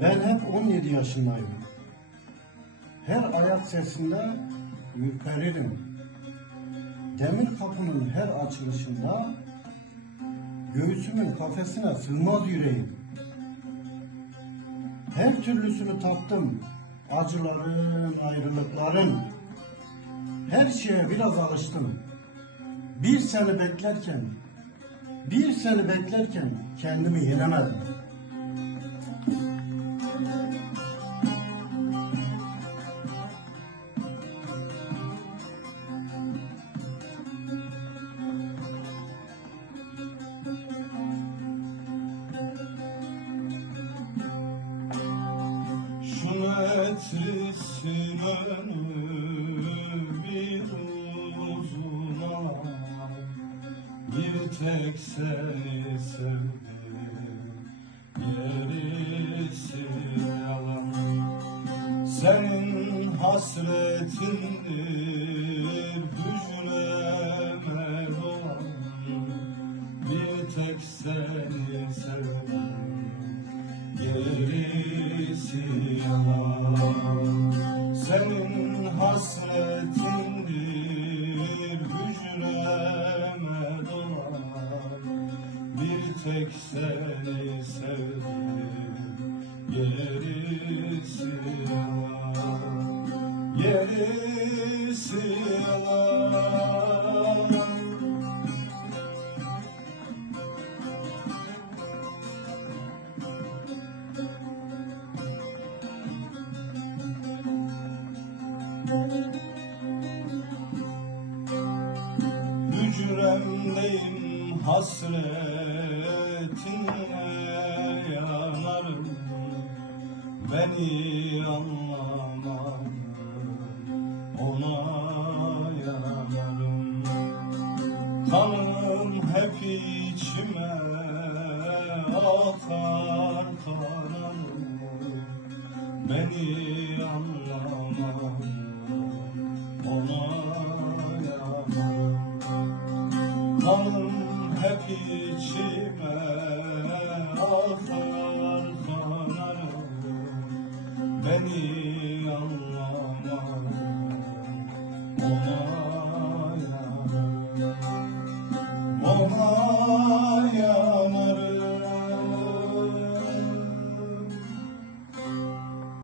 Ben hep 17 yaşındayım. Her ayak sesinde ürperirim. Demir kapının her açılışında göğsümün kafesine sığmaz yüreğim. Her türlüsünü tattım. Acıların, ayrılıkların. Her şeye biraz alıştım. Bir seni beklerken, bir seni beklerken kendimi yenemedim. Şunu etsin önü bir uzuna Bir tek seni sevdim Gerisi yalan. Senin hasretindir Hücreme dolan Bir tek seni sevdim gerisi yalan. Senin hasretindir tek seni sevdim gerisi yalan Gerisi yalan Hücremdeyim hasretinle yanarım Beni anlamadı. Ona yanarım Kanım hep içime akar kanarım Beni anlamadı. Ona yanarım Kanım hep içime akar kanarım Beni yanarım Ona